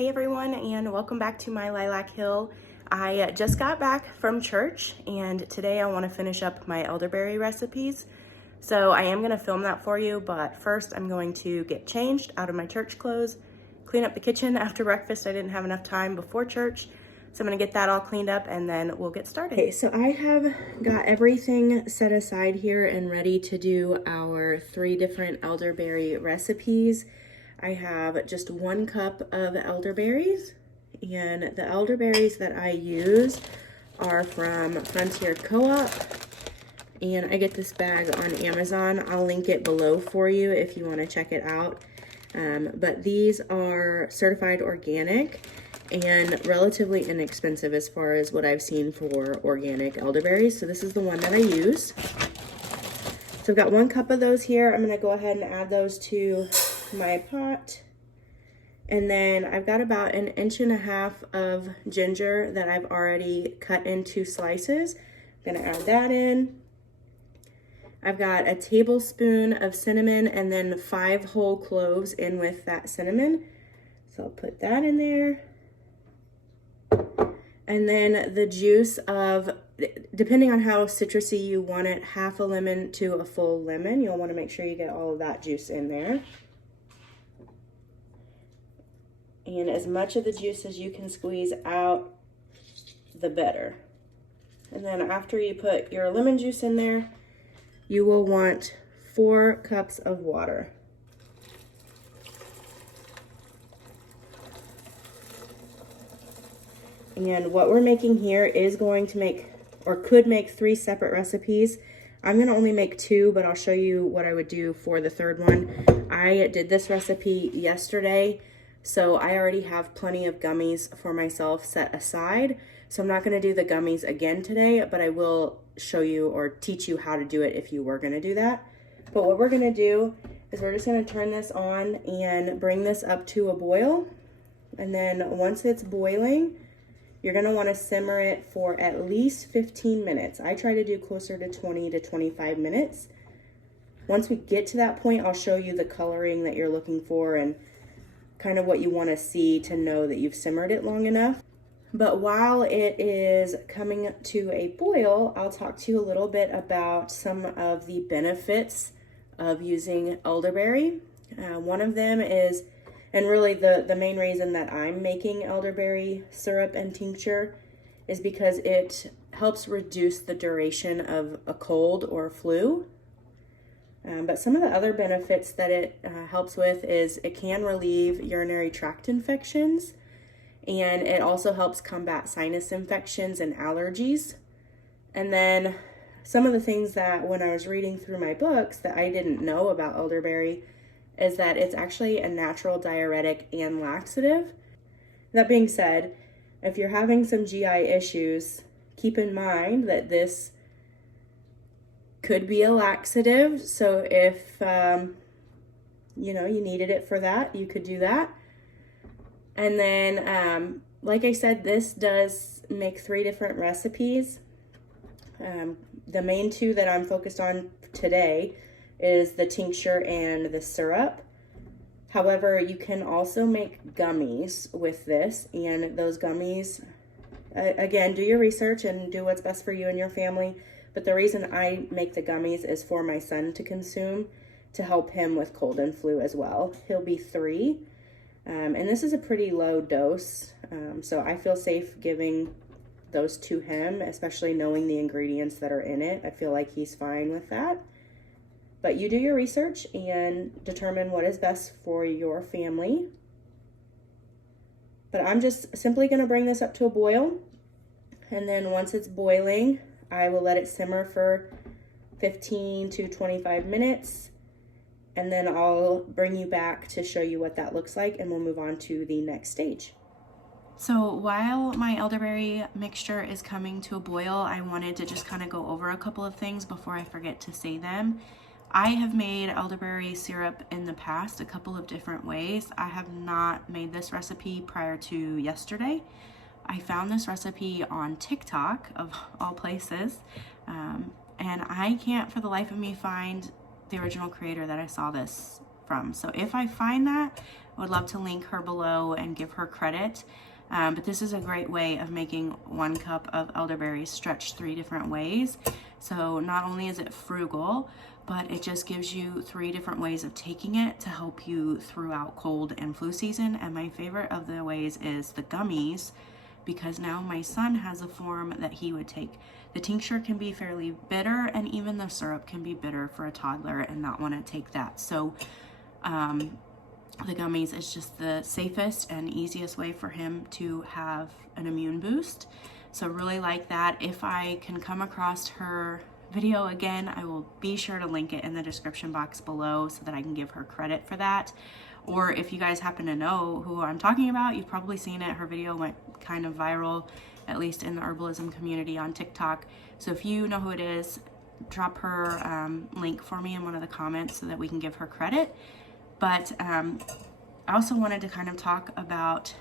Hey everyone, and welcome back to my Lilac Hill. I just got back from church, and today I want to finish up my elderberry recipes. So I am going to film that for you, but first I'm going to get changed out of my church clothes, clean up the kitchen after breakfast. I didn't have enough time before church, so I'm going to get that all cleaned up and then we'll get started. Okay, so I have got everything set aside here and ready to do our 3 different elderberry recipes. I have just 1 cup of elderberries, and the elderberries that I use are from Frontier Co-op, and I get this bag on Amazon. I'll link it below for you if you want to check it out. But these are certified organic and relatively inexpensive as far as what I've seen for organic elderberries. So this is the one that I use. So I've got 1 cup of those here. I'm going to go ahead and add those to my pot. And then I've got about 1.5 inches of ginger that I've already cut into slices. I'm going to add that in. I've got a tablespoon of cinnamon and then 5 whole cloves in with that cinnamon. So I'll put that in there. And then the juice of, depending on how citrusy you want it, half a lemon to a full lemon. You'll want to make sure you get all of that juice in there. And as much of the juice as you can squeeze out, the better. And then after you put your lemon juice in there, you will want 4 cups of water. And what we're making here is going to make, or could make, 3 separate recipes. I'm gonna only make 2, but I'll show you what I would do for the 3rd one. I did this recipe yesterday, so I already have plenty of gummies for myself set aside. So I'm not gonna do the gummies again today, but I will show you or teach you how to do it if you were gonna do that. But what we're gonna do is we're just gonna turn this on and bring this up to a boil. And then once it's boiling, you're gonna wanna simmer it for at least 15 minutes. I try to do closer to 20 to 25 minutes. Once we get to that point, I'll show you the coloring that you're looking for and kind of what you wanna see to know that you've simmered it long enough. But while it is coming to a boil, I'll talk to you a little bit about some of the benefits of using elderberry. One of them is, and really the main reason that I'm making elderberry syrup and tincture, is because it helps reduce the duration of a cold or flu. But some of the other benefits that it helps with is it can relieve urinary tract infections, and it also helps combat sinus infections and allergies. And then some of the things that when I was reading through my books that I didn't know about elderberry is that it's actually a natural diuretic and laxative. That being said, if you're having some GI issues, keep in mind that this could be a laxative. So if you needed it for that, you could do that. And then, like I said, this does make 3 different recipes. The main 2 that I'm focused on today is the tincture and the syrup. However, you can also make gummies with this, and those gummies, again, do your research and do what's best for you and your family. But the reason I make the gummies is for my son to consume to help him with cold and flu as well. He'll be 3. And this is a pretty low dose, so I feel safe giving those to him, especially knowing the ingredients that are in it. I feel like he's fine with that. But you do your research and determine what is best for your family. But I'm just simply going to bring this up to a boil, and then once it's boiling, I will let it simmer for 15 to 25 minutes. And then I'll bring you back to show you what that looks like, and we'll move on to the next stage. So while my elderberry mixture is coming to a boil, I wanted to just kind of go over a couple of things before I forget to say them. I have made elderberry syrup in the past a couple of different ways. I have not made this recipe prior to yesterday. I found this recipe on TikTok, of all places, and I can't for the life of me find the original creator that I saw this from. So if I find that, I would love to link her below and give her credit. But this is a great way of making 1 cup of elderberries stretch 3 different ways. So not only is it frugal, but it just gives you 3 different ways of taking it to help you throughout cold and flu season. And my favorite of the ways is the gummies, because now my son has a form that he would take. The tincture can be fairly bitter, and even the syrup can be bitter for a toddler and not want to take that. So the gummies is just the safest and easiest way for him to have an immune boost. So really like that. If I can come across her video again, I will be sure to link it in the description box below so that I can give her credit for that. Or if you guys happen to know who I'm talking about, you've probably seen it. Her video went kind of viral, at least in the herbalism community on TikTok. So if you know who it is, drop her link for me in one of the comments so that we can give her credit. But I also wanted to kind of talk about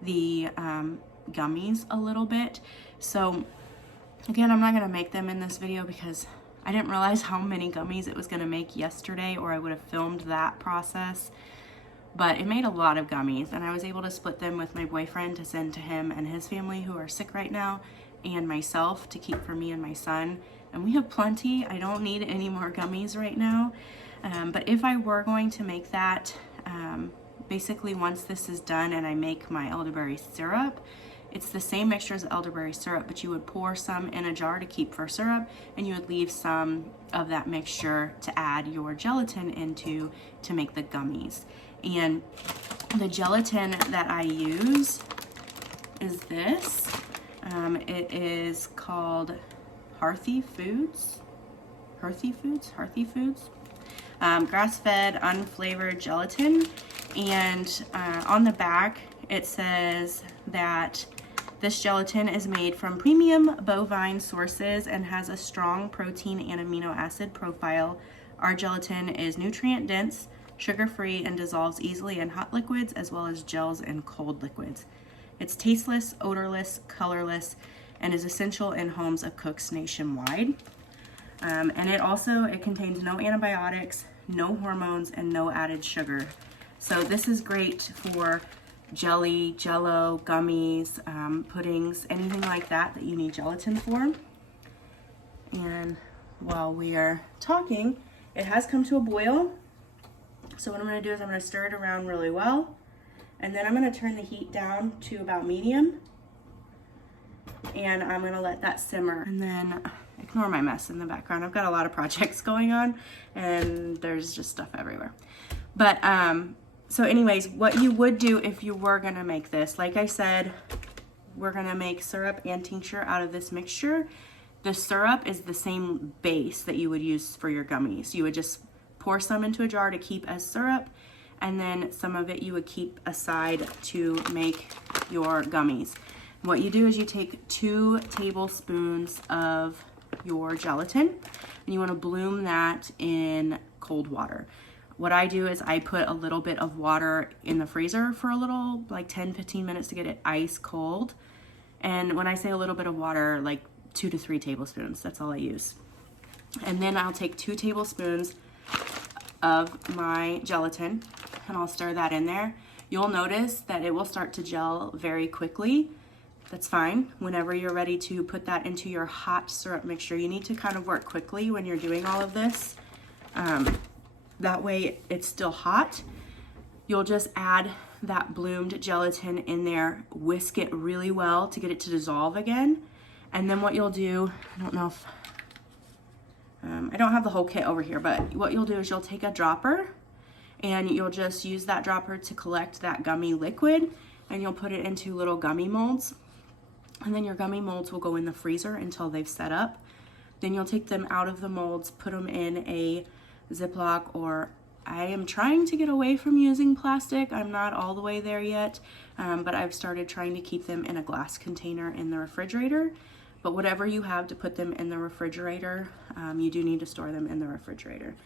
the gummies a little bit. So again, I'm not going to make them in this video because I didn't realize how many gummies it was going to make yesterday, or I would have filmed that process. But it made a lot of gummies, and I was able to split them with my boyfriend to send to him and his family who are sick right now, and myself to keep for me and my son. And we have plenty. I don't need any more gummies right now. But if I were going to make that, basically once this is done and I make my elderberry syrup, it's the same mixture as elderberry syrup, but you would pour some in a jar to keep for syrup, and you would leave some of that mixture to add your gelatin into to make the gummies. And the gelatin that I use is this. It is called Hearthy Foods. Grass-fed, unflavored gelatin. And on the back, it says that this gelatin is made from premium bovine sources and has a strong protein and amino acid profile. Our gelatin is nutrient dense, sugar-free, and dissolves easily in hot liquids as well as gels and cold liquids. It's tasteless, odorless, colorless, and is essential in homes of cooks nationwide. And it contains no antibiotics, no hormones, and no added sugar. So this is great for jelly, jello, gummies, puddings, anything like that you need gelatin for. And while we are talking, it has come to a boil. So what I'm going to do is I'm going to stir it around really well, and then I'm going to turn the heat down to about medium, and I'm going to let that simmer. And then ignore my mess in the background. I've got a lot of projects going on and there's just stuff everywhere. But so anyways, what you would do if you were going to make this, like I said, we're going to make syrup and tincture out of this mixture. The syrup is the same base that you would use for your gummies. You would just pour some into a jar to keep as syrup, and then some of it you would keep aside to make your gummies. What you do is you take 2 tablespoons of your gelatin, and you want to bloom that in cold water. What I do is I put a little bit of water in the freezer for a little, like 10-15 minutes to get it ice cold. And when I say a little bit of water, like 2 to 3 tablespoons, that's all I use. And then I'll take 2 tablespoons of my gelatin and I'll stir that in there. You'll notice that it will start to gel very quickly. That's fine. Whenever you're ready to put that into your hot syrup mixture, you need to kind of work quickly when you're doing all of this. That way it's still hot. You'll just add that bloomed gelatin in there, whisk it really well to get it to dissolve again. And then what you'll do, I don't know if, I don't have the whole kit over here, but what you'll do is you'll take a dropper and you'll just use that dropper to collect that gummy liquid, and you'll put it into little gummy molds. And then your gummy molds will go in the freezer until they've set up. Then you'll take them out of the molds, put them in a Ziploc, or I am trying to get away from using plastic. I'm not all the way there yet, but I've started trying to keep them in a glass container in the refrigerator. But whatever you have to put them in the refrigerator, you do need to store them in the refrigerator.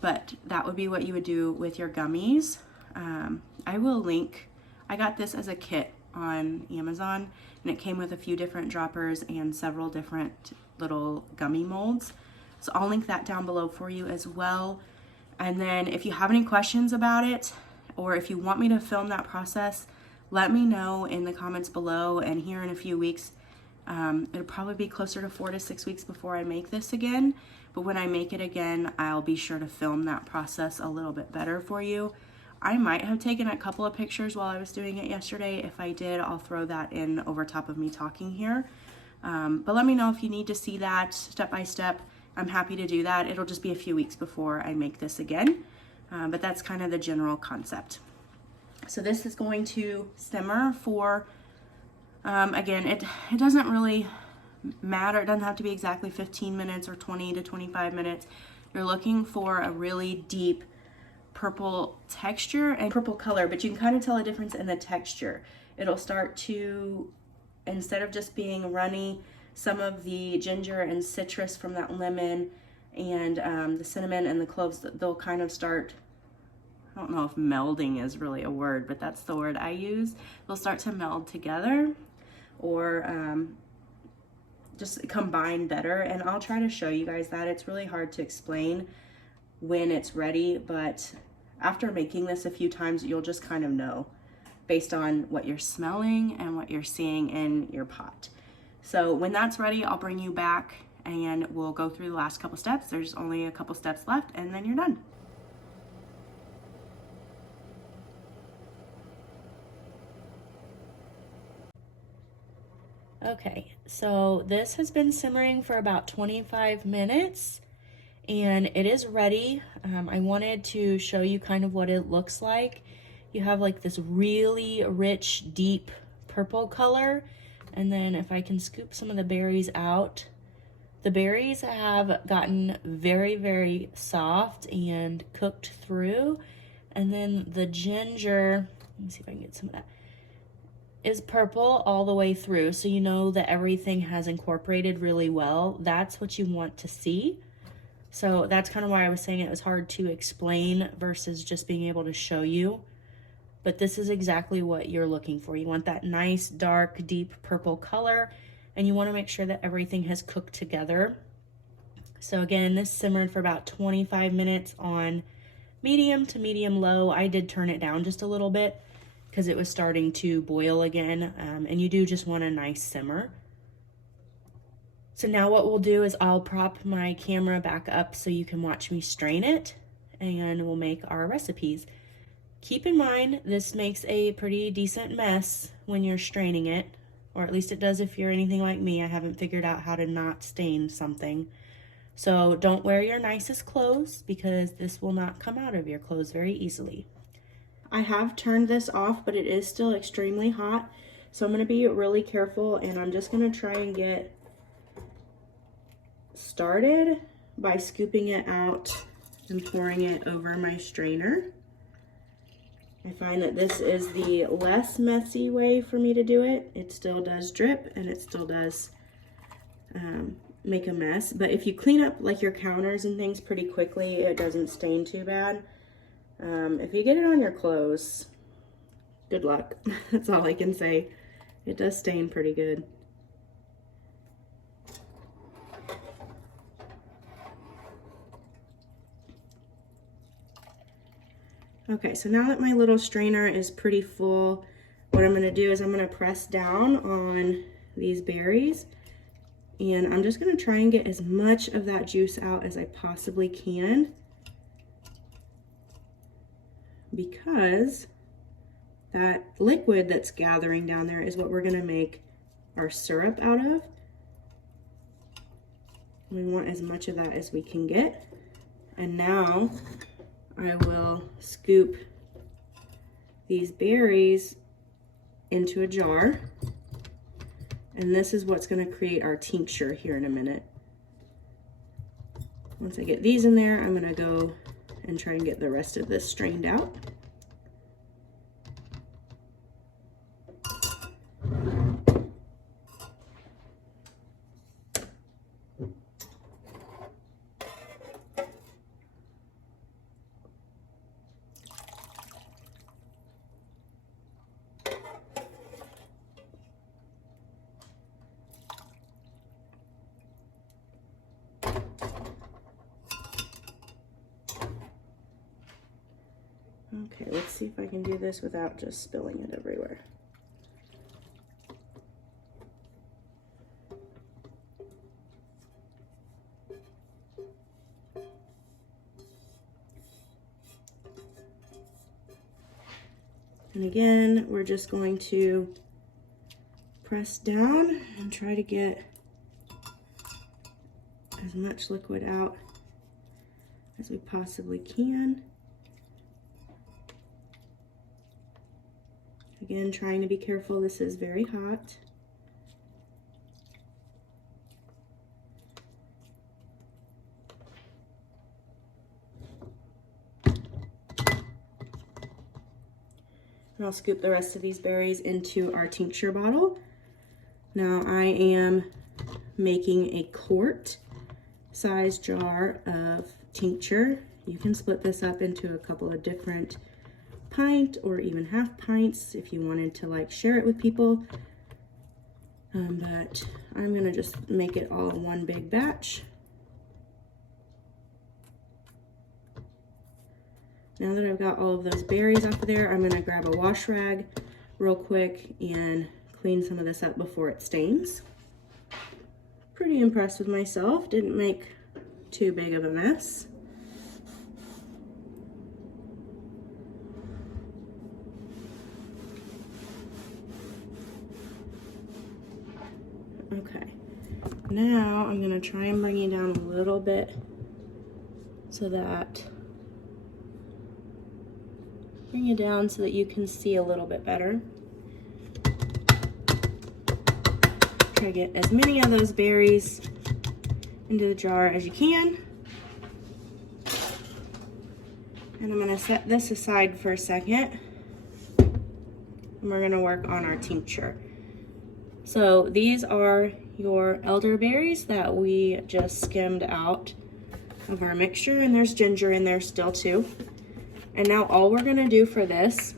But that would be what you would do with your gummies. I will link, I got this as a kit on Amazon, and it came with a few different droppers and several different little gummy molds. So I'll link that down below for you as well. And then if you have any questions about it, or if you want me to film that process, let me know in the comments below. And here in a few weeks, it'll probably be closer to 4 to 6 weeks before I make this again. But when I make it again, I'll be sure to film that process a little bit better for you. I might have taken a couple of pictures while I was doing it yesterday. If I did, I'll throw that in over top of me talking here. But let me know if you need to see that step by step. I'm happy to do that. It'll just be a few weeks before I make this again. But that's kind of the general concept. So this is going to simmer for, again, it doesn't really matter. It doesn't have to be exactly 15 minutes or 20 to 25 minutes. You're looking for a really deep purple texture and purple color, but you can kind of tell a difference in the texture. It'll start to, instead of just being runny, some of the ginger and citrus from that lemon and the cinnamon and the cloves, they'll kind of start, I don't know if melding is really a word, but that's the word I use. They'll start to meld together, or just combine better. And I'll try to show you guys that. It's really hard to explain when it's ready, but after making this a few times, you'll just kind of know based on what you're smelling and what you're seeing in your pot. So when that's ready, I'll bring you back and we'll go through the last couple steps. There's only a couple steps left and then you're done. Okay, so this has been simmering for about 25 minutes and it is ready. I wanted to show you kind of what it looks like. You have like this really rich, deep purple color. And then if I can scoop some of the berries out, the berries have gotten very, very soft and cooked through. And then the ginger, let me see if I can get some of that, is purple all the way through. So you know that everything has incorporated really well. That's what you want to see. So that's kind of why I was saying it was hard to explain versus just being able to show you. But this is exactly what you're looking for. You want that nice, dark, deep purple color, and you want to make sure that everything has cooked together. So again, this simmered for about 25 minutes on medium to medium low. I did turn it down just a little bit because it was starting to boil again, and you do just want a nice simmer. So now what we'll do is I'll prop my camera back up so you can watch me strain it, and we'll make our recipes. Keep in mind, this makes a pretty decent mess when you're straining it, or at least it does if you're anything like me. I haven't figured out how to not stain something. So don't wear your nicest clothes because this will not come out of your clothes very easily. I have turned this off, but it is still extremely hot. So I'm gonna be really careful and I'm just gonna try and get started by scooping it out and pouring it over my strainer. I find that this is the less messy way for me to do it. It still does drip and it still does make a mess. But if you clean up like your counters and things pretty quickly, it doesn't stain too bad. If you get it on your clothes, good luck. That's all I can say. It does stain pretty good. Okay, so now that my little strainer is pretty full, what I'm going to do is I'm going to press down on these berries, and I'm just going to try and get as much of that juice out as I possibly can, because that liquid that's gathering down there is what we're going to make our syrup out of. We want as much of that as we can get. And now I will scoop these berries into a jar, and this is what's going to create our tincture here in a minute. Once I get these in there, I'm going to go and try and get the rest of this strained out. Okay, let's see if I can do this without just spilling it everywhere. And again, we're just going to press down and try to get as much liquid out as we possibly can. Again, trying to be careful, this is very hot. And I'll scoop the rest of these berries into our tincture bottle. Now I am making a quart size jar of tincture. You can split this up into a couple of different pint or even half pints if you wanted to like share it with people. But I'm gonna just make it all in one big batch. Now that I've got all of those berries off of there, I'm gonna grab a wash rag real quick and clean some of this up before it stains. Pretty impressed with myself, didn't make too big of a mess. Okay, now I'm gonna try and bring it down a little bit so that bring it down so that you can see a little bit better. Try to get as many of those berries into the jar as you can. And I'm gonna set this aside for a second. And we're gonna work on our tincture. So these are your elderberries that we just skimmed out of our mixture, and there's ginger in there still too. And now all we're gonna do for this,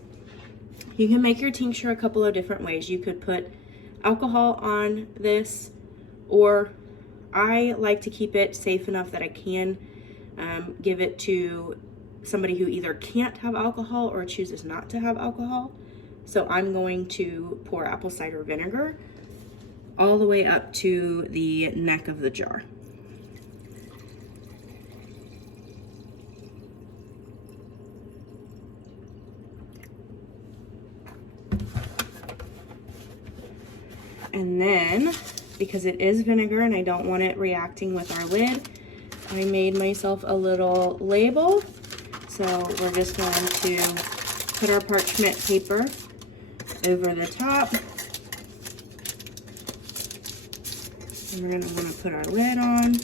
you can make your tincture a couple of different ways. You could put alcohol on this, or I like to keep it safe enough that I can give it to somebody who either can't have alcohol or chooses not to have alcohol. So I'm going to pour apple cider vinegar all the way up to the neck of the jar. And then, because it is vinegar and I don't want it reacting with our lid, I made myself a little label. So we're just going to put our parchment paper over the top. And we're gonna wanna put our lid on.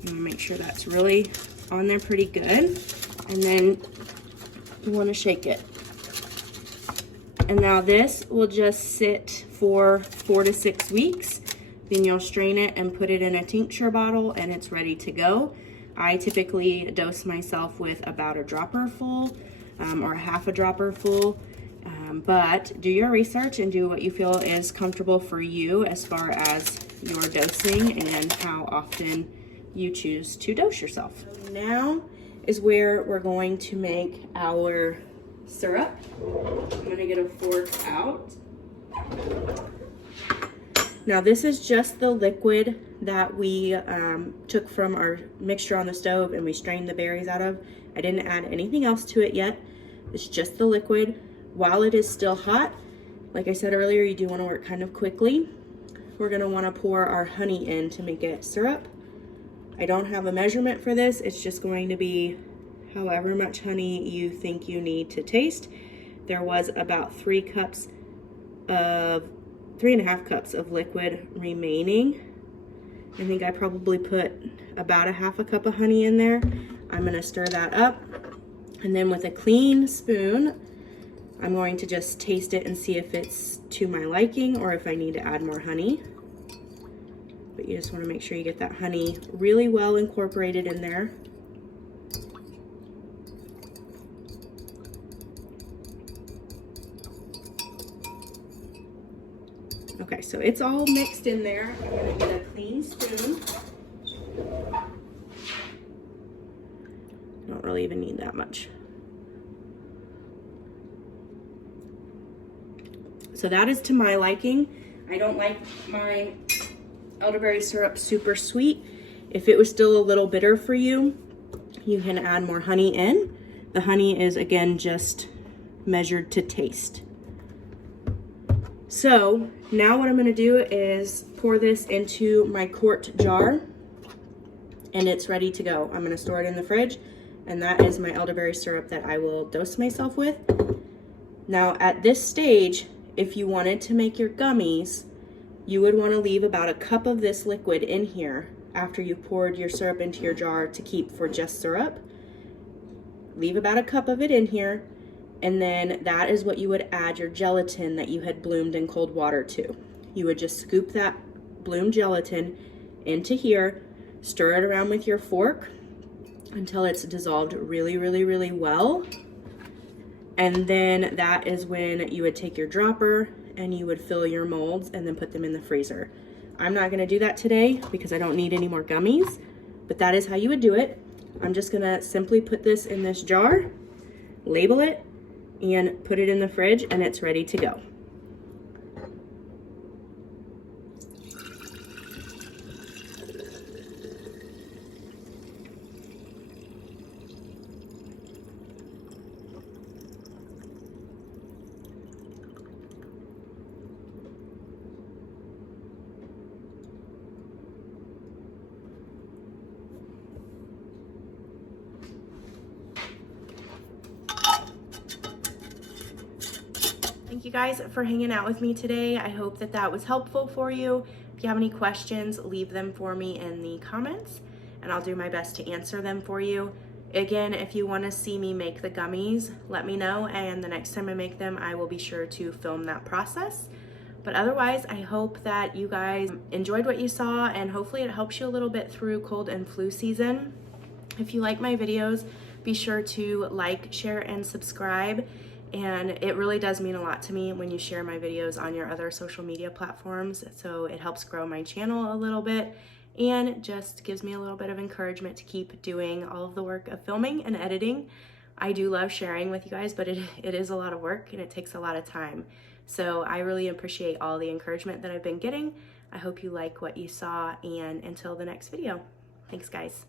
I'm gonna make sure that's really on there pretty good. And then you wanna shake it. And now this will just sit for 4 to 6 weeks. Then you'll strain it and put it in a tincture bottle and it's ready to go. I typically dose myself with about a dropper full or half a dropper full. But do your research and do what you feel is comfortable for you as far as your dosing and how often you choose to dose yourself. So now is where we're going to make our syrup. I'm gonna get a fork out. Now this is just the liquid that we took from our mixture on the stove and we strained the berries out of. I didn't add anything else to it yet. It's just the liquid. While it is still hot, like I said earlier, you do want to work kind of quickly. We're going to want to pour our honey in to make it syrup. I don't have a measurement for this. It's just going to be however much honey you think you need to taste. There was about 3.5 cups of liquid remaining. I think I probably put about a half a cup of honey in there. I'm going to stir that up. And then with a clean spoon, I'm going to just taste it and see if it's to my liking or if I need to add more honey. But you just want to make sure you get that honey really well incorporated in there. Okay, so it's all mixed in there. I'm going to get a clean spoon. Don't really really even need that much. So that is to my liking. I don't like my elderberry syrup super sweet. If it was still a little bitter for you, you can add more honey in. The honey is, again, just measured to taste. So now what I'm gonna do is pour this into my quart jar, and it's ready to go. I'm gonna store it in the fridge, and that is my elderberry syrup that I will dose myself with. Now at this stage, if you wanted to make your gummies, you would want to leave about a cup of this liquid in here after you poured your syrup into your jar to keep for just syrup. Leave about a cup of it in here, and then that is what you would add your gelatin that you had bloomed in cold water to. You would just scoop that bloomed gelatin into here, stir it around with your fork until it's dissolved really, really, really well. And then that is when you would take your dropper and you would fill your molds and then put them in the freezer. I'm not gonna do that today because I don't need any more gummies, but that is how you would do it. I'm just gonna simply put this in this jar, label it, and put it in the fridge, and it's ready to go. Thank you guys for hanging out with me today. I hope that that was helpful for you. If you have any questions, leave them for me in the comments, and I'll do my best to answer them for you. Again, if you want to see me make the gummies, let me know, and the next time I make them, I will be sure to film that process. But otherwise, I hope that you guys enjoyed what you saw, and hopefully it helps you a little bit through cold and flu season. If you like my videos, be sure to like, share, and subscribe. And it really does mean a lot to me when you share my videos on your other social media platforms. So it helps grow my channel a little bit and just gives me a little bit of encouragement to keep doing all of the work of filming and editing. I do love sharing with you guys, but it is a lot of work and it takes a lot of time. So I really appreciate all the encouragement that I've been getting. I hope you like what you saw, and until the next video, thanks guys.